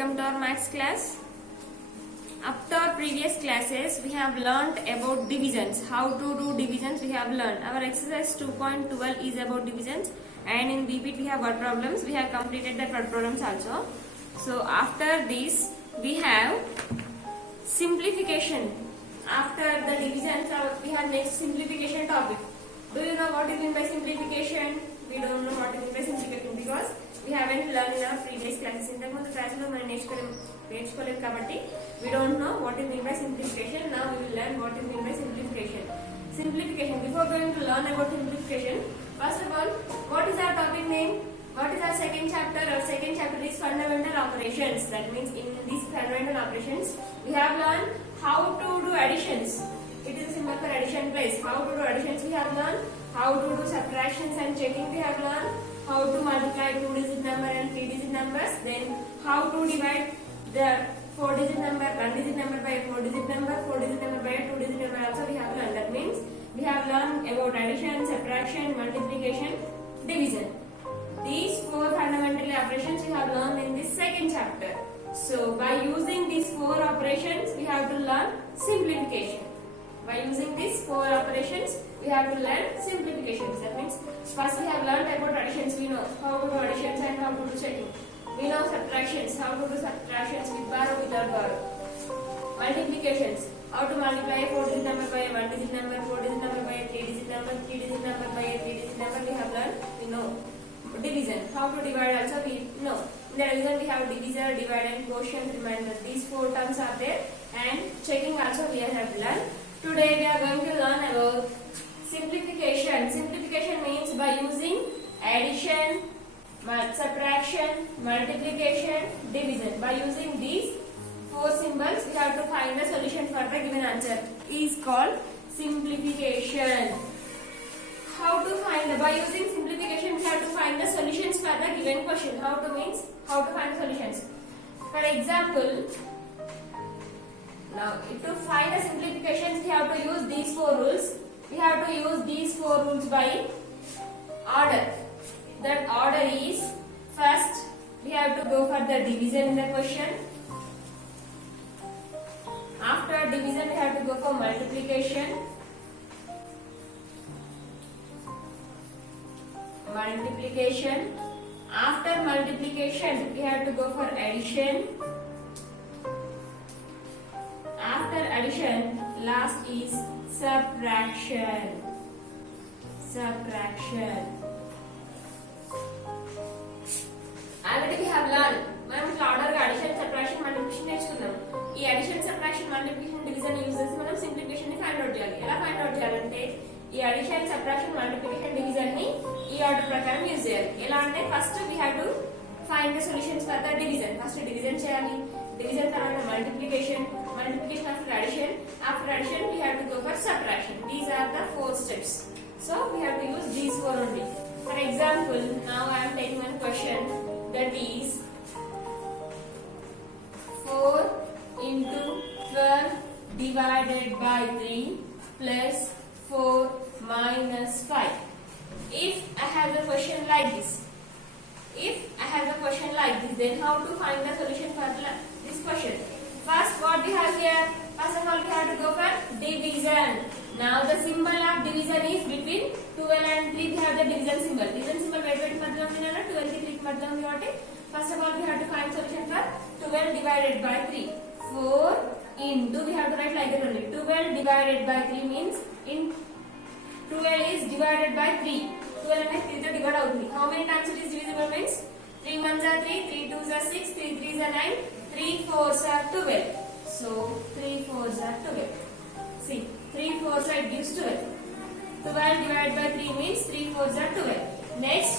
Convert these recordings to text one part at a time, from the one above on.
welcome to our maths class. Up to our previous classes, we have learnt about divisions. How to do divisions we have learned. Our exercise 2.12 is about divisions, and in BPT we have word problems. We have completed that word problems also. So after this, we have simplification. After the divisions, we have next simplification topic. Do you know what is mean by simplification? We don't know what is mean by simplification because we haven't learned in our previous classes. ఇంతకు ముందు class లో మనం నేర్చుకోలేదు కాబట్టి we don't know what is mean by simplification. Now we will learn what is mean by simplification. Simplification. Before going to learn about simplification, first of all, what is our topic name? What is our second chapter? Our second chapter is fundamental operations. That means in these fundamental operations, we have learned how to do additions. It is a symbol for addition place. How to do additions we have learned. How to do subtractions and checking we have learned. How to multiply 2-digit number and 3-digit numbers. Then how to divide the 4-digit number, 1-digit number by a 4-digit number, 4-digit number by a 2-digit number also we have learned. That means we have learned about addition, subtraction, multiplication, division. These 4 fundamental operations we have learned in this second chapter. So by using these 4 operations we have to learn simplification. By using these 4 operations we have to learn simplifications. That means first we have learned about additions. We know how to do additions and how to do checking. We know subtractions, how to do subtractions with bar or without bar. Multiplications, how to multiply a 4-digit number by a 1-digit number, 4-digit number by a 3-digit number, 3-digit number by a 3-digit number we have learned. We know. Division, how to divide also we know. In the division we have divisor, divide and quotient, remainder. These 4 terms are there, and checking also we have learned. Today we are going to learn about simplification. Simplification means by using addition, subtraction, multiplication, division. By using these 4 symbols we have to find the solution for the given answer. Is called simplification. How to find by using simplification we have to find the solutions for the given question. How to means how to find solutions. For example, now to find the simplifications we have to use these 4 rules. We have to use these 4 rules by order. That order is, first we have to go for the division in the question. After division we have to go for multiplication. After multiplication we have to go for addition. After addition, last is subtraction. Already we have learned మనం order addition, subtraction, multiplication నేర్చుకున్నాం. ఈ addition, subtraction, multiplication, division use చేసి మనం simplification ని find out చేయాలి. ఎలా find out చేయాలంటే ఈ addition, subtraction, multiplication, division ని ఈ ఆర్డర్ ప్రకారం యూజ్ చేయాలి. ఎలా అంటే first we have to find the solutions for the division. First division చేయాలి. Division తర్వాత multiplication after addition we have to go for subtraction. These are the 4 steps. So we have to use these 4 only. For example, now I am taking one question that is 4 into 12 divided by 3 plus 4 minus 5. If I have a question like this, then how to find the solution for this question? First, what we have here? First of all, we have to go for division. Now, the symbol of division is between 12 and 3. We have the division symbol. Division symbol where 12 ki 3 ki madhyam unti. First of all, we have to find solution for 12 divided by 3. 4 into we have to write like that only. 12 divided by 3 means in 12 is divided by 3. 12 and 3 to divide out. How many times it is divisible means 3 1s are 3, 3 2s are 6, 3 3s are 9, 3 4s are 12. So 3 4s are 12. See, 3 4s are gives 12. 12 divided by 3 means 3 4s are 12. Next,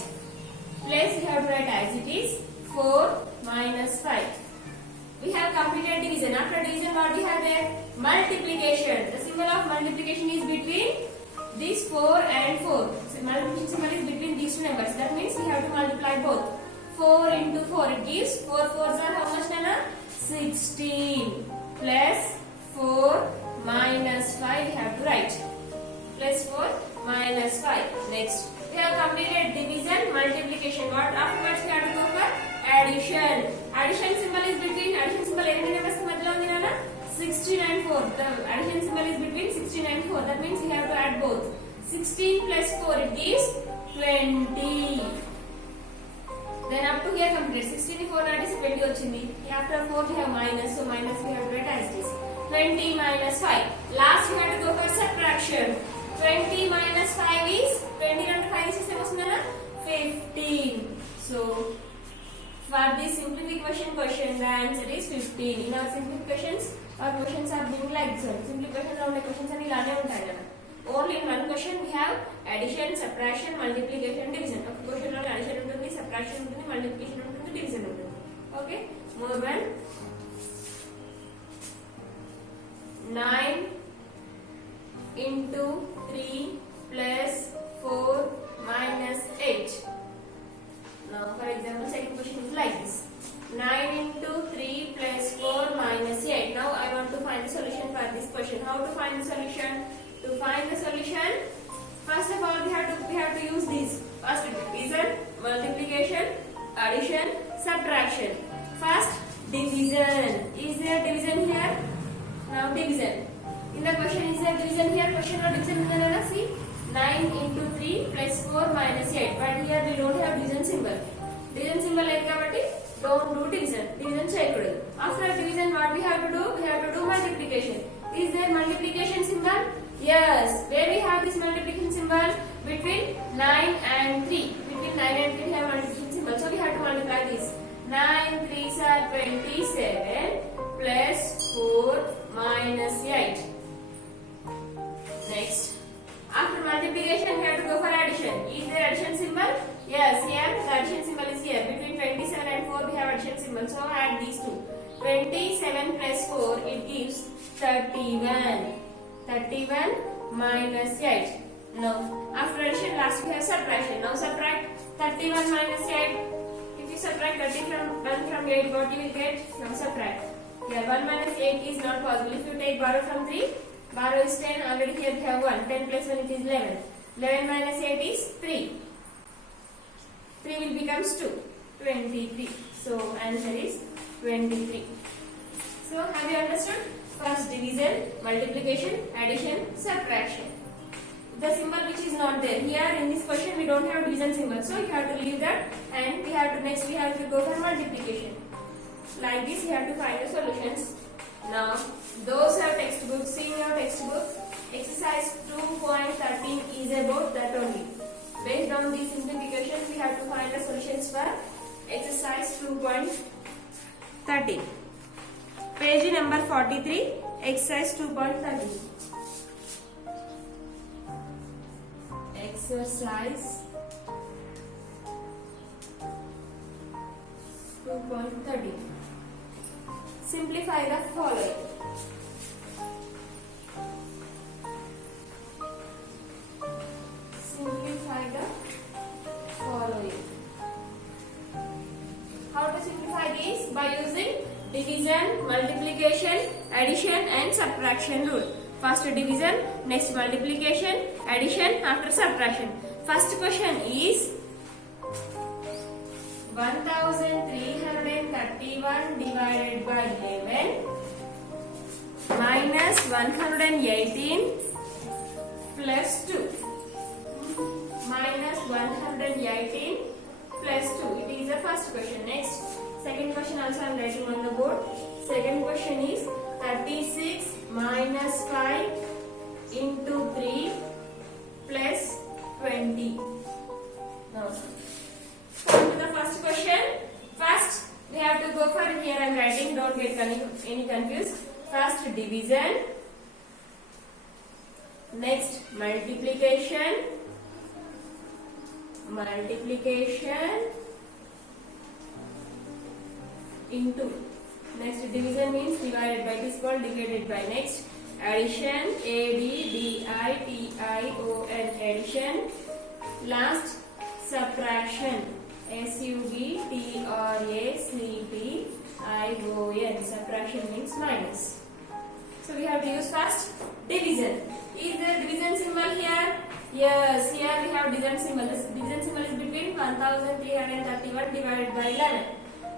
place we have to write as it is 4 minus 5. We have completed division. After division, what we have there? Multiplication. The symbol of multiplication is between these 4 and 4. So multiplication symbol is between these 2 numbers. That means we have to multiply both. 4 into 4, it gives 4 4s are how much, Nana? 16 plus 4 minus 5 we have to write. Plus 4 minus 5. Next, we have completed division, multiplication. What afterwards we have to go for addition. addition symbol is between addition symbol ఎన్ని numbers కి మధ్యలో ఉంది నాన్న 16 and 4. The addition symbol is between 16 and 4. That means we have to add both. 16 plus 4 it gives 20. Then up to here completed. 16 4 that is 20 వచ్చింది. After 4 we have minus, so minus we have to write as this. 20 minus 5. Last we have to go for subtraction. 20 minus 5 is 20 and 5 is వస్తుందనా 15. So for this simplification question the answer is 15. In our simplifications our questions are being like this. Simplification లో ఉండే questions అన్ని ఇలానే ఉంటాయి కదా. Only in one question we have addition, subtraction, multiplication, division. ఒక question లో addition ఉంటుంది, subtraction ఉంటుంది, multiplication ఉంటుంది, division ఉంటుంది. Okay, move on. 9 into 3 plus 4 minus 8. Now for example second question is like this. 9 into 3 plus 4 minus 8. Now I want to find the solution for this question. How to find the solution? To find the solution, first of all we have to use these. First division, multiplication, addition, subtraction. First division. Is there division here? Now division. In the question is there division here? Question or division is see 9 into 3 plus 4 minus 8. But here we don't have division symbol. Division symbol like kabatti don't do division. Division cheyakudadu. After division what we have to do? We have to do multiplication. Is there multiplication symbol? Yes. Where we have this multiplication symbol? Between 9 and 3. Between 9 and 3 we have multiplication symbol. So we have to multiply this. 9 3s are 27 plus 4 minus 8. Next. After multiplication we have to go for addition. Is there addition symbol? Yes, here the addition symbol is here. Between 27 and 4 we have addition symbol. So add these two. 27 plus 4 it gives 31. 31 minus 8. Now after addition last we have subtraction. Now subtract 31 minus 8. If you subtract 31 from 8 what you will get? Now subtract. Here 1 minus 8 is not possible. If you take borrow from 3, borrow is 10. Already here we have 1. 10 plus 1 it is 11. 11 minus 8 is 3. 3 will becomes 2. 23. So answer is 23. So have you understood? First division, multiplication, addition, subtraction. The symbol which is not there. Here in this question we don't have division symbol. So you have to leave that and we have to go for multiplication. Like this you have to find the solutions. Now those have textbooks, see in your textbook. Exercise 2.13 is about that only. Based on these simplifications we have to find the solutions for exercise 2.13. Page number 43, exercise 2.13. Exercise 2.13. Simplify the following. Simplify the following. How to simplify this? By using division, multiplication, addition and subtraction rule. First division, next multiplication, addition, after subtraction. First question is 1331 divided by 11 minus 118 plus 2. Minus 118 plus 2. It is the first question. Next. Second question also I am writing on the board. Second question is 36 minus 5 into 3 plus 20. Now, come to the first question. First, we have to go for here I am writing. Don't get any confused. First division. Next multiplication. Multiplication. Into. Next division means divided by. It is called divided by. Next addition, ADDITION, addition. Last subtraction, SUBTRACTION, subtraction means minus. So we have to use first division. Is there division symbol here? Yes, here we have division symbol. This division symbol is between 1331 divided by 11.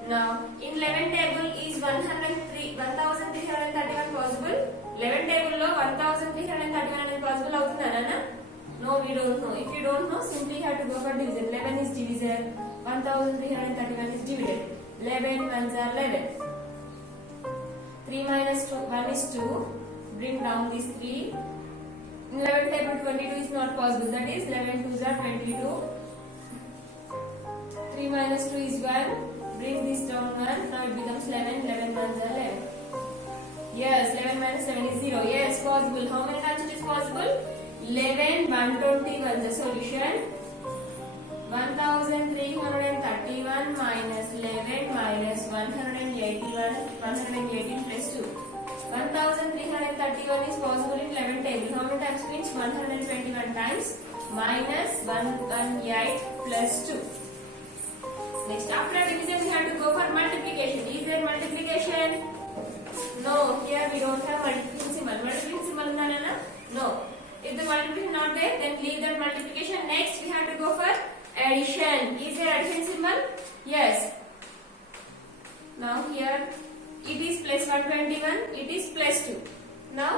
Now, in 11 table is 1331 possible? 11 table lo 1331 అనేది possible అవుతుందా నాన్న? No, we don't know. If you don't know, simply have to go for division. 11 is divisor, 1331 is divided. 11 ones are 11. 3 minus 2, 1 is 2. Bring down this 3. In 11 table 22 is not possible. That is 11 2s are 22. 3 minus 2 is 1. Bring this down 1. Now it becomes 11. 11 ones are 11. Yes, 11 minus 7 is 0. Yes, possible. How many times it is possible? 11 121. The solution 1331 minus 11 minus 118 plus 2. 1331 is possible in 11 table. How many times means 121 times minus 118 plus 2. Next, after division we have to go for multiplication. Is there multiplication? No, here we don't have multiplication symbol. Multiplication symbol is nana? No. If the multiplication not there, then leave that multiplication. Next, we have to go for addition. Is there addition symbol? Yes. Now here it is plus 121, it is plus 2. Now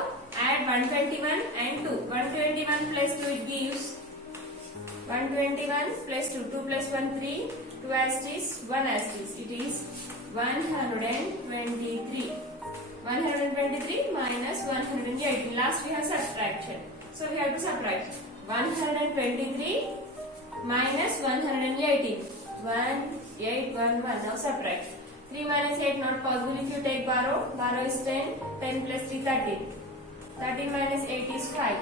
add 121 and 2. 121 plus 2 it gives 121 plus 2. 2 plus 1 3. 2 asterisk 1 asterisk. It is 123. 123 minus 118. Last we have subtraction. So we have to subtract 123 minus 118. 1811. Now subtract. 3 minus 8 not possible if you take borrow. Borrow is 10. 10 plus 3 13. 13 minus 8 is 5.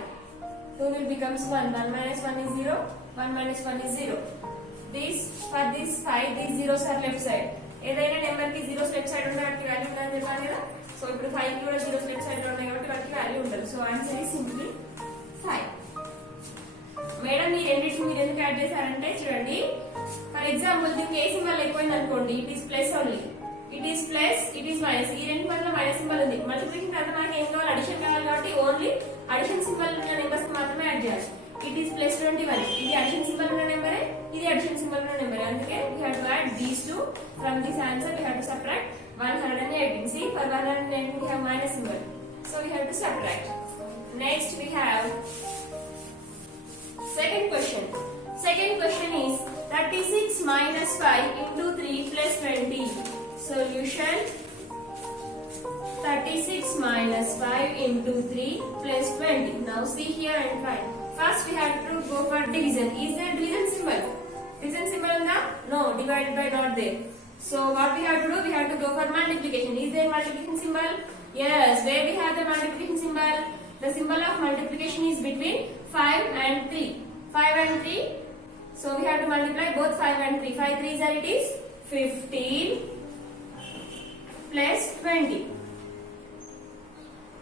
2 will becomes 1. 1 minus 1 is 0. 1 minus 1 is 0. For this 5, these zeros are left side. ఏదైనా number కి zeros left side ఉంటే వాటికి value ఉందని చెప్పాను కదా. So ఇప్పుడు 5 కి కూడా జీరోస్ లెఫ్ట్ సైడ్ లో ఉన్నాయి కాబట్టి వాటికి వాల్యూ ఉండదు. So answer is simply 5. Madam ఈ రెండింటిని మీరు ఎందుకు యాడ్ చేశారంటే చూడండి, ఫర్ ఎగ్జాంపుల్ దీనికి ఏ సింబల్ ఎక్కువైంది అనుకోండి, it is plus only, it is plus, it is minus. ఈ రెండు పట్ల మైనస్ సింబల్ ఉంది. మల్టిప్లికేషన్ తర్వాత మనకి ఏం కావాలి, అడిషన్ కావాలి కాబట్టి ఓన్లీ అడిషన్ సింబల్ ఉన్న నెంబర్స్ మాత్రమే యాడ్ చేయాలి. It is plus 21. ఇది అడిషన్ సింబల్ ఉన్న నెంబరే, ఇది అడిషన్ సింబల్ ఉన్న నెంబరే. అందుకే we have to add these two. From this answer we have to subtract 118. See, for 118 we have minus symbol, so we have to subtract. Next we have second question. Second question is 36 minus 5 into 3 plus 20. Solution 36 minus 5 into 3 plus 20. Now see here and find. First we have to go for division. Is there division symbol? Division symbol in the? No, divided by not there. So what we have to do? We have to go for multiplication. Is there multiplication symbol? Yes. Where we have the multiplication symbol? The symbol of multiplication is between 5 and 3. 5 and 3. So we have to multiply both 5 and 3. 5 3s are it is 15 plus 20.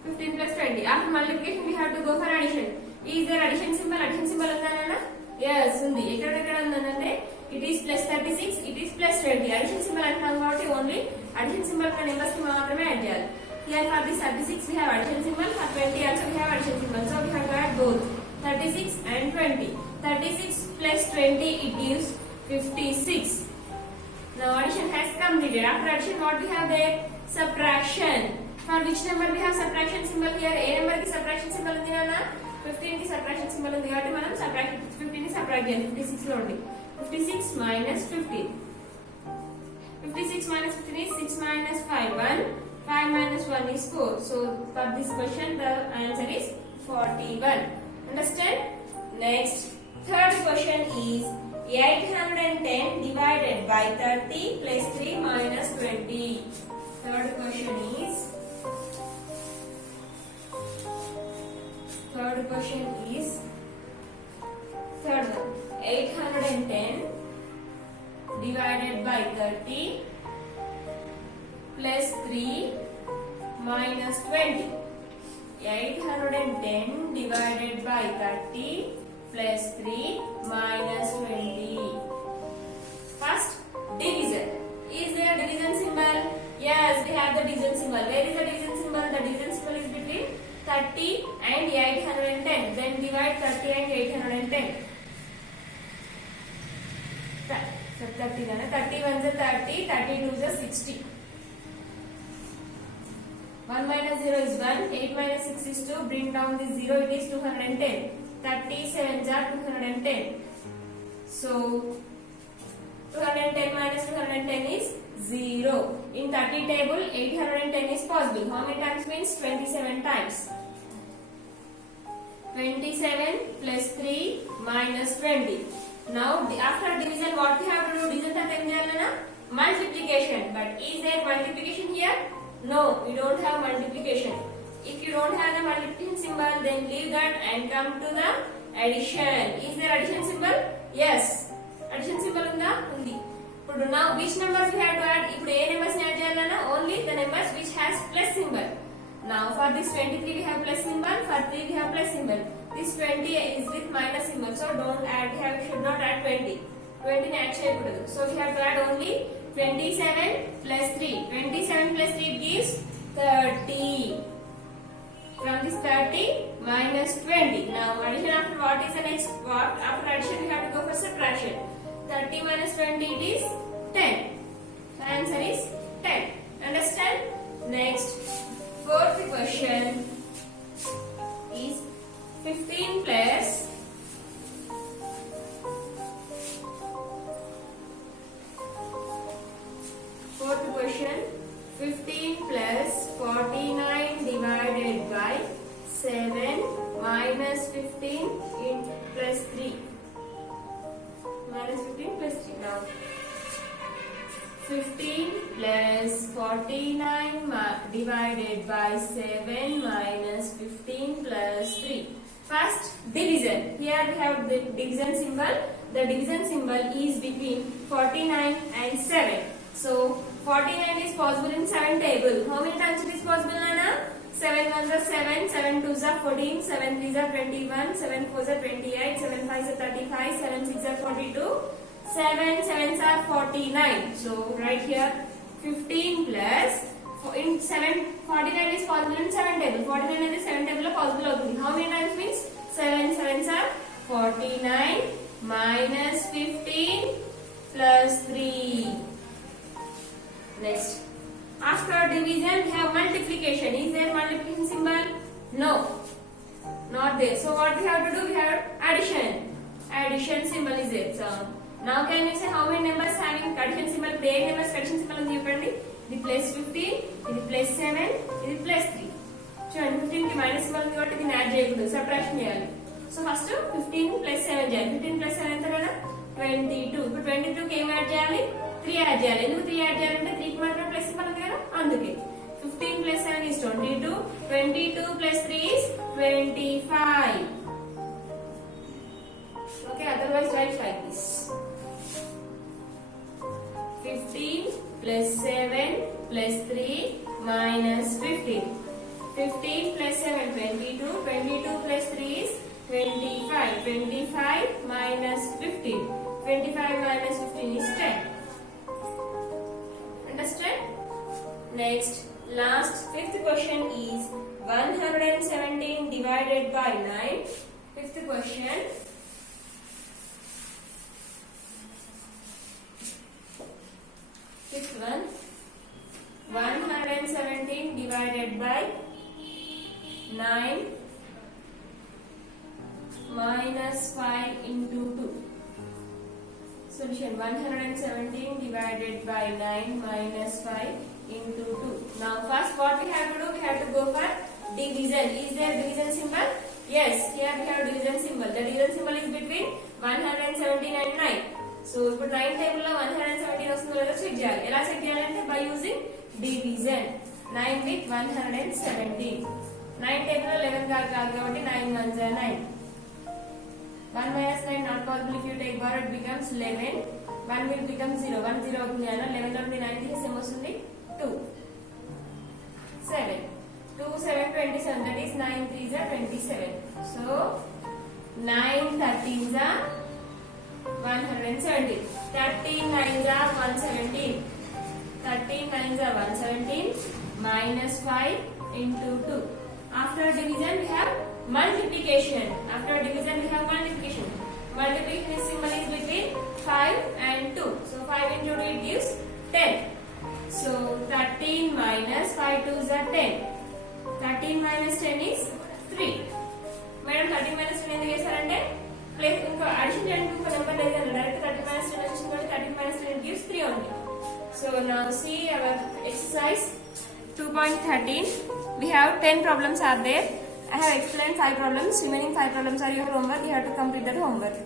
15 plus 20. After multiplication we have to go for addition. Is there addition symbol? Addition symbol undanana? Yes, undi. Ekkada undante it is plus 36, it is plus 20. Addition symbol antam kabatti only addition symbol ఉన్న numbers కి మాత్రమే add చేయాలి. Here for this 36 we have addition symbol, for 20 also we have addition symbol. So we have to add both 36 and 20. 36 plus 20 it gives 56. Now addition has completed. After addition what we have there? Subtraction. For which number we have subtraction symbol here? A number ki subtraction symbol undi nana? 15 ki subtraction symbol undi kabatti manam subtract 15 ni subtract cheyali 56 lo undi. 56 minus 15. 56 minus 15 is 6 minus 5 1. 5 minus 1 is 4. So for this question the answer is 41. Understand? Next, third question is 810 divided by 30 plus 3 minus 20. Third question is third one. 810 divided by 30 plus 3 minus 20. 810 divided by 30 plus 3 minus 20. First, division. Is there a division symbol? Yes, we have the division symbol. Where is the division symbol? The division symbol is between 30 and 810. Then divide 30 and 810. So 30 ones are is 30, 32 is 60. 1 minus 0 is 1, 8 minus 6 is 2, bring down the 0, it is 210. 37 are 210. So 210 minus 210 is 0. In 30 table, 810 is possible. How many times means? 27 times. 27 plus 3 minus 20. Now after division, what we have to do? Division that multiplication. But is there multiplication here? No, we don't have multiplication. If you don't have the multiplication symbol, then leave that and come to the addition. Is there addition symbol? Yes. Addition symbol undi. Now which numbers we have to add? If a numbers add cheyalana, only the numbers which has plus symbol. Now for this 23 we have plus symbol, for 3 we have plus symbol. This 20 is with minus symbol, so don't add. We should not add 20. 20 add cheyakudadu. So we have to add only 27 plus 3. 27 plus 3 gives 30. From this 30 minus 20. Now addition after what is the next? What after addition we have to go for subtraction. 30 minus 20 it is 10. The answer is 10. Understand? Next, fourth question is 15 plus 15 plus 49 divided by 7 minus 15 plus 3. Minus 15 plus 3. Now 15 plus 49 divided by 7 minus 15 plus 3. First division. Here we have the division symbol. The division symbol is between 49 and 7. So 49 is possible in 7 table. How many times it is possible, Nana? 7 1s are 7, 7 2s are 14, 7 3s are 21, 7 4s are 28, 7 5s are 35, 7 6s are 42, 7 7s are 49. So right here 15 plus in 7 49 is possible in 7 table. 49 is 7 table possible avutundi. How many times means 7 7s are 49 minus 15 plus 3. Next, after division we have multiplication. Is there multiplication symbol? No, not there. So what we have to do? We have addition. Addition symbol is there. So now can you say how many numbers having addition symbol? Play numbers addition symbol ఉంది చెప్పండి. ఇది plus 15, ఇది plus 7, ఇది plus 3. చూడండి 15 కి minus symbol ఉంది కాబట్టి దీన్ని యాడ్ చేయకూడదు, సబ్ట్రాక్షన్ చేయాలి. సో ఫస్ట్ 15 ప్లస్ 7 చేయాలి. 15 ప్లస్ 7 ఎంత కదా? 22. ఇప్పుడు 22 కి ఏం యాడ్ చేయాలి? 3 యాడ్ చేయాలి. ఎందుకు 3 యాడ్ చేయాలంటే 3 కి మాత్రం ప్లస్ సింబల్ ఉంది కదా, అందుకే. 15 plus 7 is 22. 22 plus 3 is 25. Okay, otherwise write like this. 15 plus 7 plus 3 minus 15. 15 plus 7 22. 22 plus 3 is 25. 25 minus 15. 25 minus 15 is 10. Understand? Next, last fifth question is 117 divided by 9. Fifth question. Fifth one. 117 divided by 9 minus 5 into 2. Solution 117 divided by 9 minus 5 into 2. Now first what we have to do? We have to go for division. Is there division symbol? Yes, here we have division symbol. The division symbol is between 117 and 9. So ఇప్పుడు 9 table లో 117 వస్తుందో లేదో check చేయాలి. ఎలా check చేయాలంటే by using division. 9 with 117. 9 table లో 11 కాదు కాబట్టి 9 1s are 9. 1 minus 9 not possible. If you take bar it becomes 11. 1 will become 0. 1 0 అవుతుంది అన్న. 11 నుండి 9 తీసేస్తే ఏమొస్తుంది? 2. 7. 2 7 27. That is 9 3s are 27. So 9 13s are 117. 13 9s are 117. 13 9s are 117 minus 5 into 2. After division we have multiplication. After division we have multiplication. Multiplication symbol is between 5 and 2. So 5 into 2 it gives 10. So 13 minus 5 2s are 10. 13 minus 10 is 3. Madam 13 minus 10 ఎందుకు చేశారంటే plus ఇంకా addition చేయడానికి ఒక number లేదు కదా direct 30 minus 10 వచ్చేసింది కాబట్టి 13 minus 10 gives 3 only. So now see our exercise 2.13. We have 10 problems are there. I have explained 5 problems. Remaining 5 problems are your homework. You have to complete that homework.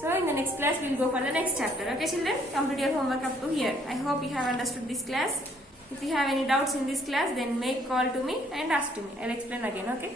So in the next class we will go for the next chapter. Okay children, complete your homework up to here. I hope you have understood this class. If you have any doubts in this class, then make call to me and ask to me. I will explain again. Okay.